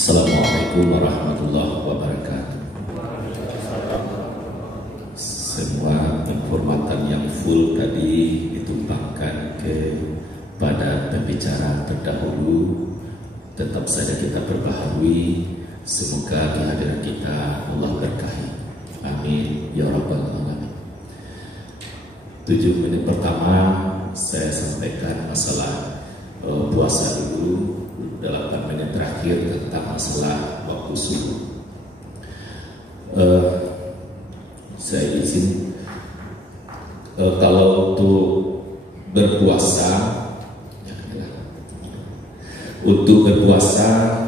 Assalamualaikum warahmatullahi wabarakatuh. Semua penghormatan yang full tadi ditumpahkan kepada pembicara terdahulu. Tetap saja kita perbaharui. Semoga kehadiran kita Allah berkahi. Amin ya rabbal alamin. 7 menit pertama saya sampaikan masalah puasa dulu. 8 menit terakhir tentang masalah waktu subuh. Saya izin kalau untuk berpuasa,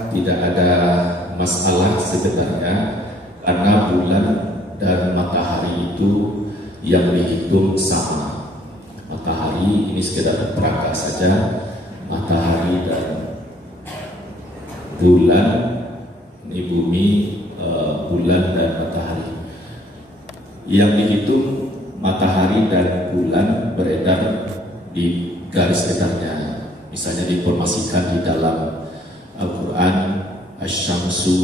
tidak ada masalah sebenarnya, karena bulan dan matahari itu yang dihitung sama. Matahari ini sekedar perangkat saja, matahari dan bulan, ini bumi, bulan dan matahari. Yang dihitung matahari dan bulan beredar di garis datarnya. Misalnya diinformasikan di dalam Al-Quran, Asy-syamsu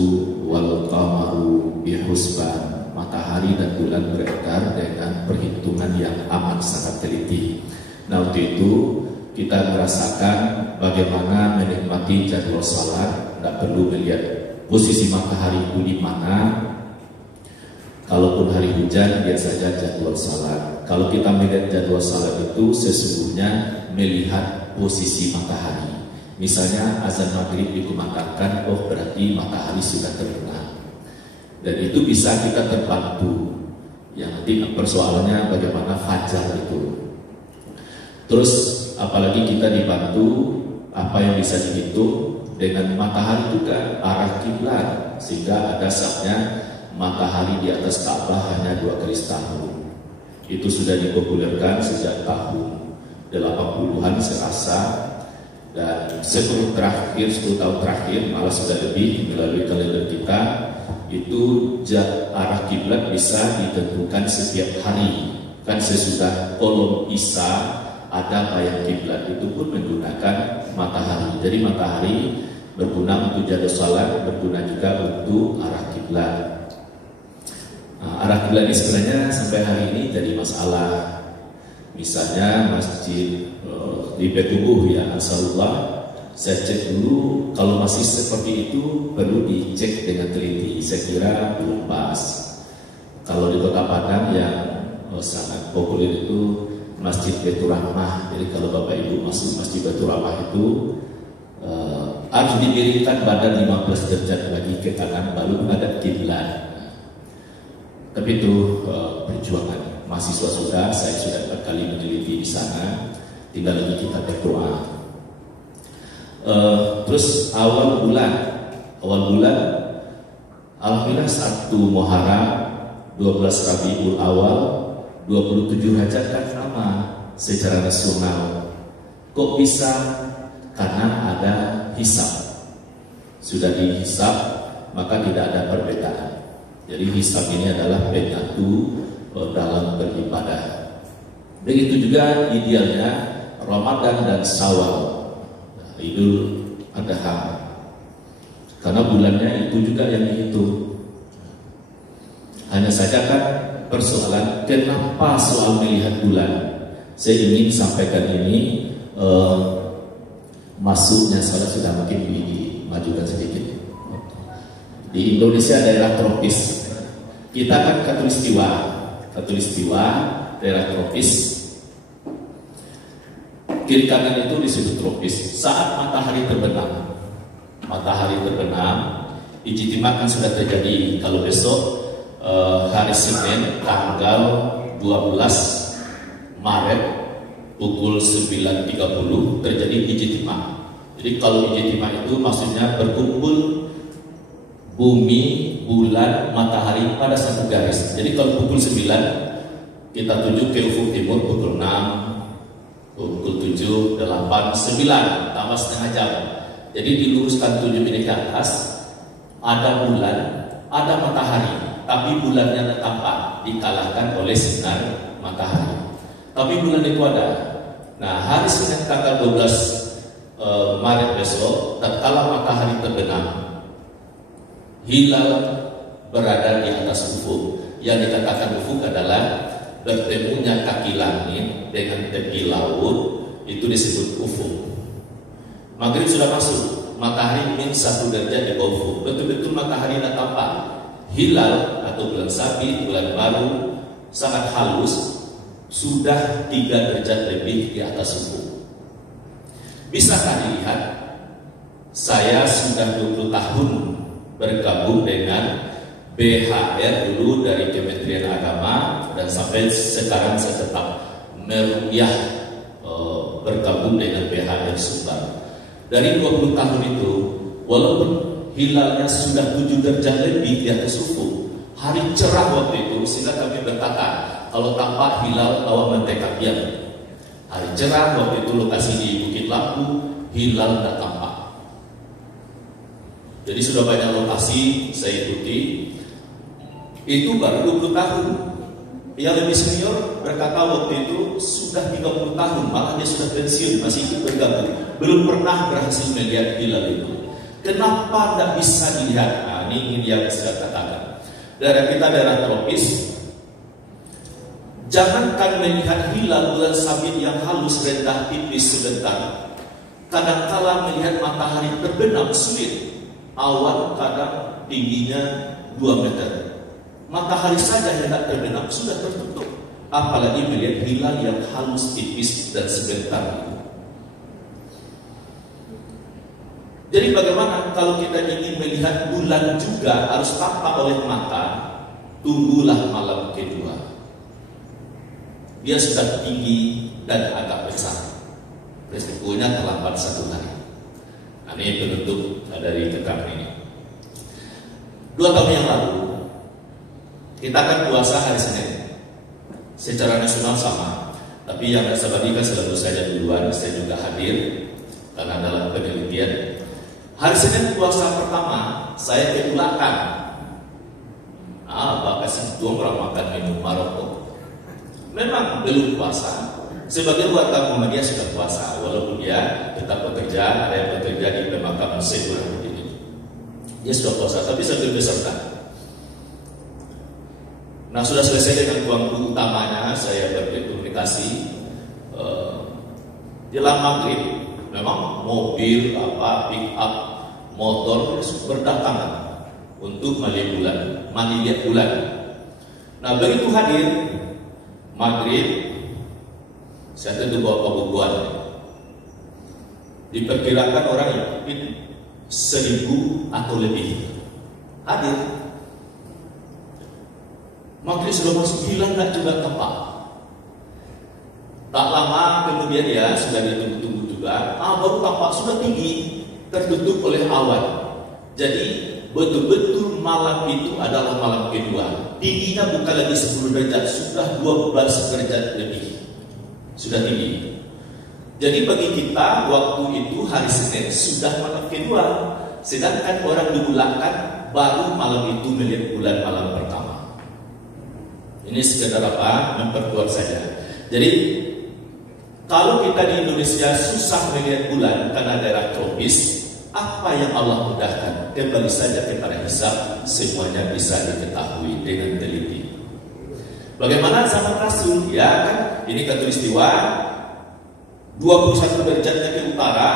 wal qamaru bihusban. Matahari dan bulan beredar dengan perhitungan yang aman, sangat teliti. Nah, untuk itu kita merasakan bagaimana menikmati jadwal salat. Tidak perlu melihat posisi matahari itu di mana. Kalaupun hari hujan, lihat saja jadwal salat. Kalau kita melihat jadwal salat itu sesungguhnya melihat posisi matahari. Misalnya azan maghrib dikumandangkan, oh berarti matahari sudah terbenam. Dan itu bisa kita terbantu. Yang nanti persoalannya bagaimana fajar itu. Terus apalagi kita dibantu apa yang bisa dihitung dengan matahari juga arah kiblat, sehingga ada saatnya matahari di atas Ka'bah hanya 2 kali setahun. Itu sudah dipopulerkan sejak tahun 80-an serasa, dan 10 tahun terakhir malah sudah lebih melalui kalender kita. Itu arah kiblat bisa ditentukan setiap hari, kan sesudah kolom Isya ada bayang kiblat, itu pun menggunakan matahari. Jadi matahari berguna untuk jadwal salat, berguna juga untuk arah kiblat. Arah kiblat ini sebenarnya sampai hari ini jadi masalah. Misalnya masjid di Petubuh ya, Ansarullah, saya cek dulu, kalau masih seperti itu perlu dicek dengan teliti. Saya kira belum pas. Kalau di Kota Padang yang sangat populer itu Masjid Baitur Rahmah. Jadi kalau Bapak Ibu masuk Masjid Baitur Rahmah itu harus dimiringkan badan 15 derajat lagi ke kanan baru menghadap kiblat. Tapi itu perjuangan mahasiswa saya sudah 4 kali meneliti di sana. Tinggal lagi kita berdoa. Terus awal bulan, alhamdulillah 1 Muharram, 12 Rabiul Awal, 27 Rajab kan sama secara nasional. Kok bisa? Karena ada hisab. Sudah dihisab, maka tidak ada perbedaan. Jadi hisab ini adalah penyatu dalam beribadah. Begitu juga idealnya Ramadan dan Syawal, Idul Adha. Karena bulannya itu juga yang dihitung. Hanya saja kan persoalan kenapa soal melihat bulan. Saya ingin sampaikan ini, masuknya salat sudah makin dimajukan sedikit. Di Indonesia daerah tropis, kita kan katulistiwa, daerah tropis. Kiri kanan itu disebut tropis. Saat matahari terbenam, ijtima kan sudah terjadi. Kalau besok hari Senin tanggal 12 Maret pukul 9.30 terjadi ijtima. Jadi kalau ijtima itu maksudnya berkumpul bumi, bulan, matahari pada satu garis. Jadi kalau pukul 9 kita tuju ke ufuk timur, pukul 6, pukul 7, 8, 9 tambah setengah jam. Jadi diluruskan 7 menit ke atas, ada bulan, ada matahari, tapi bulannya tampak dikalahkan oleh sinar matahari. Tapi bulan itu ada. Nah, hari Senin tanggal 12 Maret besok, tatkala matahari terbenam, hilal berada di atas ufuk. Yang dikatakan ufuk adalah bertemunya kaki langit dengan tepi laut, itu disebut ufuk. Maghrib sudah masuk, matahari min 1 derajat di bawah ufuk. Betul-betul matahari tidak tampak. Hilal atau bulan sabit, bulan baru sangat halus, sudah 3 derajat lebih di atas ufuk. Bisakah dilihat? Saya sudah 20 tahun bergabung dengan BHR dulu dari Kementerian Agama, dan sampai sekarang saya tetap meruyah bergabung dengan BHR Sumbar. Dari 20 tahun itu, walaupun hilalnya sudah 7 derajat lebih di atas ufuk, hari cerah waktu itu, sehingga kami berkata, kalau tampak hilal awan mentekabian. Hari cerah waktu itu, lokasi di Bukit Lampu, hilal tidak tampak. Jadi sudah banyak lokasi saya ikuti. Itu baru 20 tahun. Yang lebih senior berkata waktu itu sudah 30 tahun, malah dia sudah pensiun, masih ikut bergabung, belum pernah berhasil melihat hilal itu. Kenapa tidak bisa dilihat? Nah, ini yang saya katakan. Daerah kita daerah tropis, jangankan melihat hilal bulan sabit yang halus rendah tipis sebentar, kadang-kala melihat matahari terbenam sulit. Awan kadang tingginya 2 meter. Matahari saja yang tidak terbenam sudah tertutup, apalagi melihat hilal yang halus tipis dan sebentar itu. Jadi bagaimana kalau kita ingin melihat bulan juga harus tampak oleh mata? Tunggulah malam kedua. Dia sudah tinggi dan agak besar. Resikonya terlambat 1 hari. Nah, ini penutup dari keterangan ini. 2 tahun yang lalu kita akan puasa hari Senin. Secara nasional sama, tapi yang saya bagikan selalu saya duluan, saya juga hadir karena dalam penelitian. Hari Senin puasa pertama saya ketulakan. Bapak Sintuang orang makan minum Maroko. Memang belum puasa. Sebagai warga Muhammadiyah sudah puasa, walaupun dia tetap bekerja, ada yang bekerja di pemakaman sekuler begini. Dia sudah puasa, tapi sambil beserta. Nah, sudah selesai dengan waktu utamanya, saya berkomunikasi. Jelang maghrib, memang mobil, pick up, motor berdatangan untuk melihat bulan. Nah, begitu hadir maghrib, saya tentu bawa pembukuan. Diperkirakan orang yang 1.000 atau lebih hadir. Maghrib sudah masuk, hilang dan juga tampak. Tak lama kemudian ya sudah ditunggu-tunggu juga, baru tampak sudah tinggi, tertutup oleh awan. Jadi betul-betul malam itu adalah malam kedua. Tingginya bukan lagi 10 derajat, sudah 12 derajat lebih. Sudah tinggi. Jadi bagi kita waktu itu hari Senin sudah malam kedua, sedangkan orang di belakang baru malam itu melihat bulan malam pertama. Ini sekedar memperkuat saja. Jadi kalau kita di Indonesia susah melihat bulan karena daerah tropis, apa yang Allah mudahkan? Kembali saja kepada hisab, semuanya bisa diketahui dengan teliti. Bagaimana zaman Rasul? Ya kan, ini katulistiwa 21 derajatnya ke utara,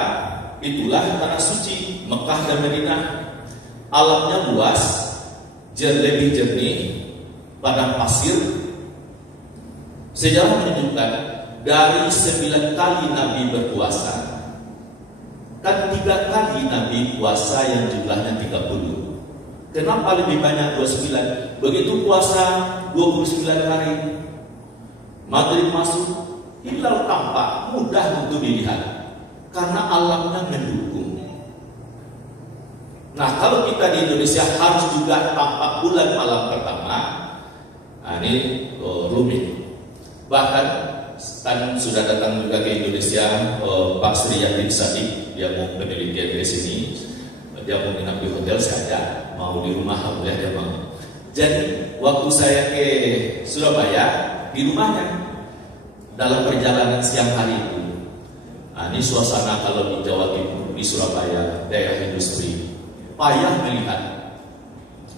itulah tanah suci Mekah dan Madinah. Alamnya luas, lebih jernih, padang pasir. Sejarah menunjukkan dari 9 kali Nabi berpuasa, kan 3 kali Nabi puasa yang jumlahnya 30. Kenapa lebih banyak 29? Begitu puasa 29 hari, maghrib masuk, hilal tampak, mudah untuk dilihat karena alamnya mendukung. Nah, kalau kita di Indonesia harus juga tampak bulan malam pertama, ini rumit. Bahkan kan sudah datang juga ke Indonesia Pak Sri Yatin Sadiq, dia mau penelitian di sini, dia mau menginap di hotel, saya mau di rumah, alhamdulillah dia mau. Jadi waktu saya ke Surabaya, di rumahnya dalam perjalanan siang hari itu, ini suasana kalau di Jawa Timur, di Surabaya, daerah industri, payah melihat.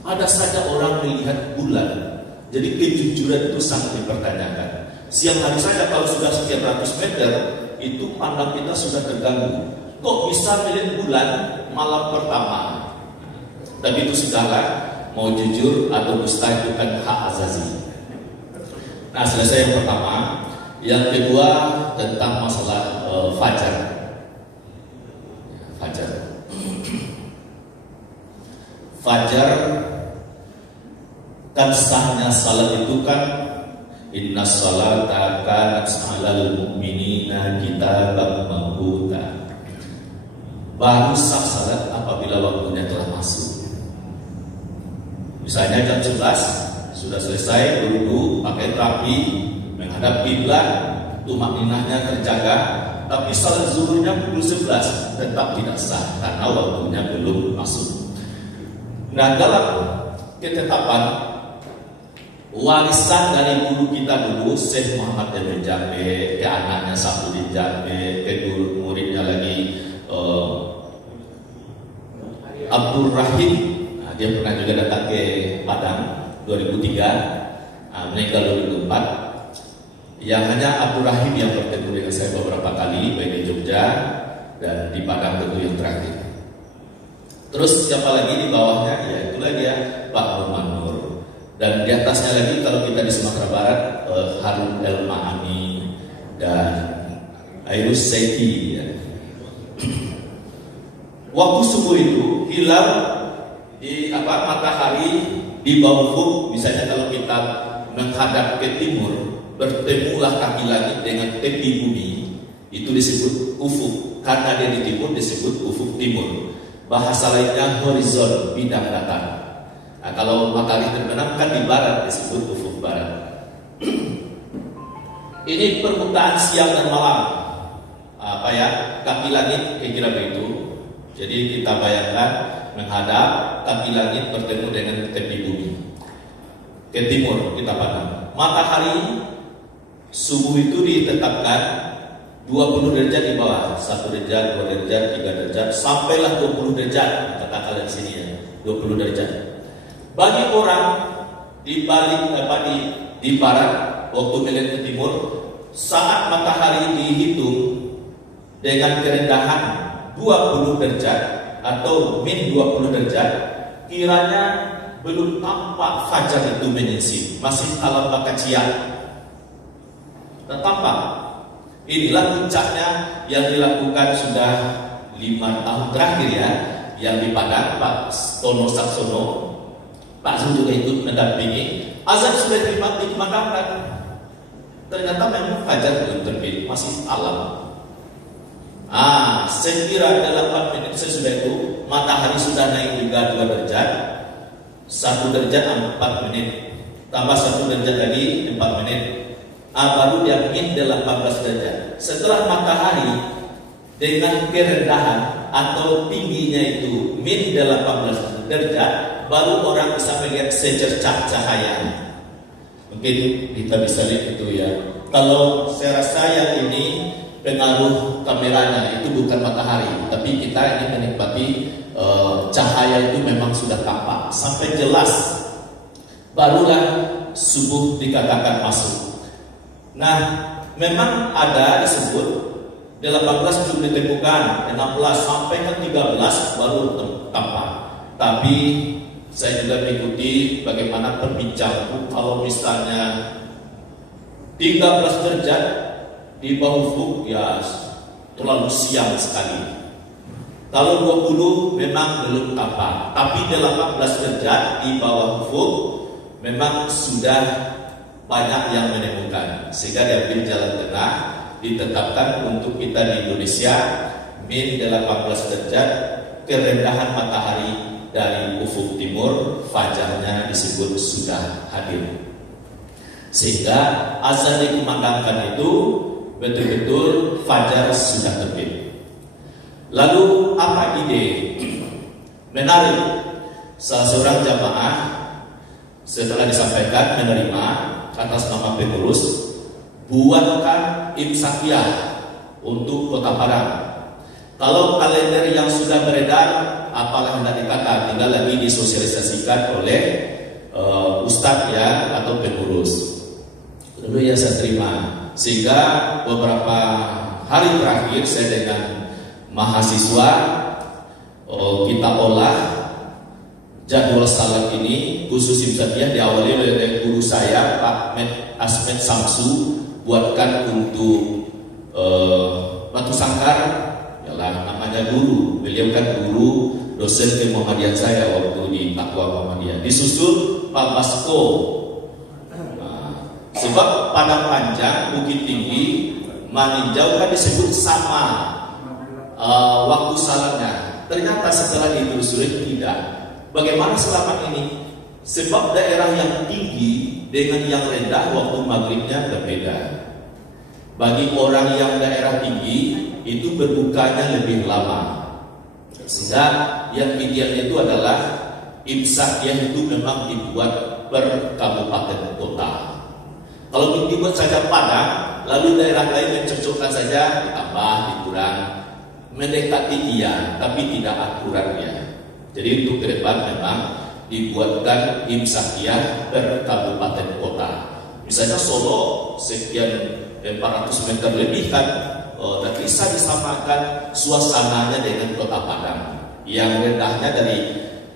ada saja orang melihat bulan. Jadi kejujuran itu sangat dipertanyakan. Siang hari saja kalau sudah sekian ratus meter, itu pandang kita sudah terganggu. Kok bisa melihat bulan malam pertama? Tapi itu sudahlah, mau jujur atau dusta itu kan hak azazi. Nah, selesai yang pertama. Yang kedua tentang masalah fajar. Fajar kan sahnya salat itu kan inna salata kanat 'alal mu'minina kitaban mawquta. Baru sah salat apabila waktunya telah masuk. Misalnya jam 11 sudah selesai berwudu, pakai terapi, menghadap kiblat, tumakninahnya terjaga, tapi salat zuhurnya pukul 11 tetap tidak sah karena waktunya belum masuk. Nah, dalam ketetapan warisan dari guru kita dulu, Syekh Muhammad bin Jabir, ke anaknya Safruddin Jabir, ke guru muridnya lagi Abdul Rahim. Nah, dia pernah juga datang ke Padang 2003, meninggal 2004. Yang hanya Abdul Rahim yang bertemu dengan saya beberapa kali, baik di Jogja dan di Padang tentu yang terakhir. Terus siapa lagi di bawahnya? Ya itu lagi ya, Pak Nur. Dan di atasnya lagi kalau kita di Sumatera Barat, Harun El Maani dan Airus Saidi. Ya. Waktu subuh itu hilal di matahari di bawah ufuk. Misalnya kalau kita menghadap ke timur, bertemulah kaki langit dengan tepi bumi, itu disebut ufuk. Karena dia di timur disebut ufuk timur. Bahasa lainnya horizon, bidang datar. Nah, kalau matahari terbenam kan di barat disebut ufuk barat. Ini permukaan siang dan malam. Kaki langit kira-kira begitu. Jadi kita bayangkan menghadap, kaki langit bertemu dengan tepi bumi. Ke timur kita pandang. Matahari subuh itu ditetapkan 20 derajat di bawah, 1 derajat, 2 derajat, 3 derajat, sampailah 20 derajat. Katakanlah di sini ya, 20 derajat. Bagi orang di balik di barat, waktu melihat ke timur, saat matahari dihitung dengan kerendahan 20 derajat atau min 20 derajat, kiranya belum tampak fajar itu menyisip, masih alam bakacian. Tak tampak. Inilah puncaknya yang dilakukan sudah 5 tahun terakhir ya, yang di Padang Pak Tono Saksono, Pak Zul juga ikut mendampingi. Azan sudah dikumandangkan. Ternyata memang fajar belum terbit, masih alam. Saya kira dalam 4 menit sesudah itu matahari sudah naik juga 2 derajat, 1 derajat 4 menit, tambah 1 derajat lagi 4 menit. Baru dia min dalam 14 derajat. Setelah matahari dengan kerendahan atau tingginya itu min dalam 14 derajat, baru orang bisa melihat secercah cahaya. Mungkin kita bisa lihat itu ya. Kalau saya rasa yang ini pengaruh kameranya, itu bukan matahari, tapi kita ini menikmati cahaya itu memang sudah tampak sampai jelas. Barulah subuh dikatakan masuk. Nah, memang ada disebut 18 belum ditemukan, 16 sampai ke 13 baru tampak. Tapi saya juga mengikuti bagaimana perbincangan kalau misalnya 13 derajat di bawah ufuk ya terlalu siang sekali. Kalau 20 memang belum tampak, tapi 18 derajat di bawah ufuk memang sudah banyak yang menemukan, sehingga diambil jalan tengah, ditetapkan untuk kita di Indonesia min 18 derajat kerendahan matahari dari ufuk timur, fajarnya disebut sudah hadir. Sehingga azan dikumandangkan itu betul-betul fajar sudah terbit. Lalu apa ide? Menarik. Salah seorang jamaah setelah disampaikan menerima atas nama pengurus, buatkan imsakiyah untuk Kota Padang. Kalau kalender yang sudah beredar apalah hendak dikata, tinggal lagi disosialisasikan oleh ustadz ya atau pengurus. Lalu ya saya terima, sehingga beberapa hari terakhir saya dengan mahasiswa kita olah jadwal salat ini khusus imsakiyah, diawali oleh guru saya Pak Asmed Samsu, buatkan untuk Batu Sangkar, yalah namanya guru, beliau kan guru dosen ke Muhammadiyah saya waktu di Takwa Muhammadiyah, disusul Pak Basko. Sebab Padang Panjang, Bukit Tinggi, Maninjau kan disebut sama waktu salatnya. Ternyata setelah ditelusuri tidak. Bagaimana selama ini? Sebab daerah yang tinggi dengan yang rendah waktu maghribnya berbeda. Bagi orang yang daerah tinggi itu berbukanya lebih lama. Sehingga yang idealnya itu adalah imsakiyah itu memang dibuat per kabupaten kota. Kalau dibuat saja Padang, lalu daerah lain mencocokkan saja, ditambah, dikurang, mendekati iya, tapi tidak akurat ya. Jadi untuk ke depan memang dibuatkan imsakiyah per kabupaten kota. Misalnya Solo sekian 400 meter lebih kan, dan bisa disamakan suasananya dengan kota Padang. Yang rendahnya dari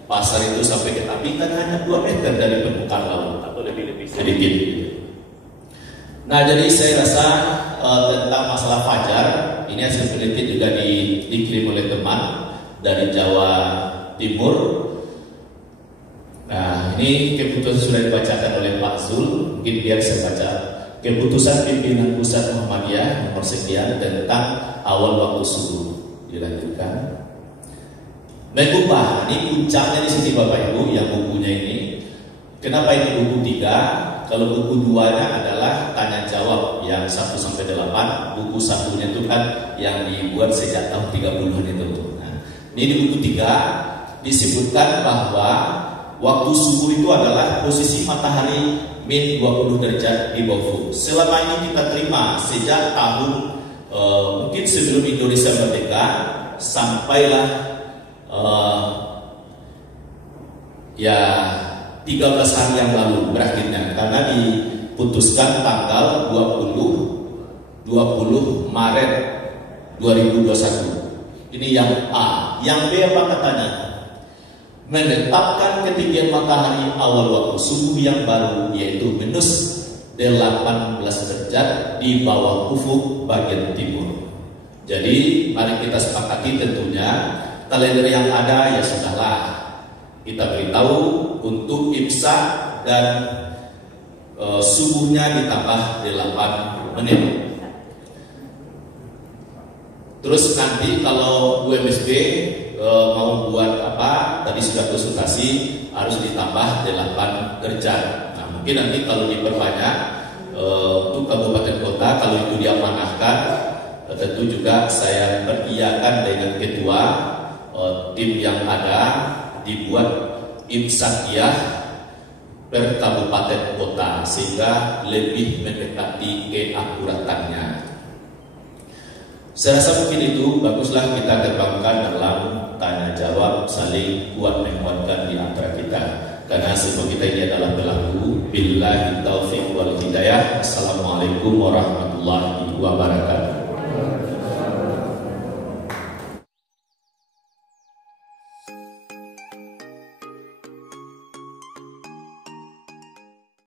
pasar itu sampai ke Tabi kan hanya 2 meter dari permukaan laut atau lebih sedikit. Nah, jadi saya rasa tentang masalah fajar ini hasil penelitian juga dikirim oleh teman dari Jawa Timur. Nah, ini keputusan sudah dibacakan oleh Pak Zul, mungkin biar saya baca. Keputusan pimpinan pusat Muhammadiyah nomor sekian tentang awal waktu subuh. Dilanjutkan. Mengubah, ini puncaknya di sini Bapak Ibu yang bukunya ini. Kenapa ini buku 3? Kalau buku 2-nya adalah tanya jawab yang 1-8. Buku 1-nya itu kan yang dibuat sejak tahun 30-an itu. Nah, ini di buku 3 disebutkan bahwa waktu subuh itu adalah posisi matahari min 20 derajat di bawah ufuk. Selama ini kita terima sejak tahun mungkin sebelum Indonesia merdeka sampailah ya 13 hari yang lalu berakhirnya, karena diputuskan tanggal 20 Maret 2021. Ini yang A. Yang B apa katanya? Menetapkan ketinggian matahari awal waktu subuh yang baru, yaitu minus 18 derajat di bawah ufuk bagian timur. Jadi mari kita sepakati, tentunya kalender yang ada ya sudahlah kita beritahu untuk imsak dan subuhnya ditambah 8 menit. Terus nanti kalau UMSB mau buat apa, tadi sudah konsultasi, harus ditambah 8 derajat. Nah, mungkin nanti kalau diperbanyak untuk kabupaten kota, kalau itu diamanahkan, tentu juga saya beriakan dengan ketua tim yang ada, dibuat imsakiyah per kabupaten kota sehingga lebih mendekati keakuratannya. Saya rasa mungkin itu baguslah kita kembangkan dalam tanya jawab, saling kuat menguatkan di antara kita, karena semua kita ini adalah pelaku. Billahi taufiq wal hidayah. Assalamualaikum warahmatullahi wabarakatuh.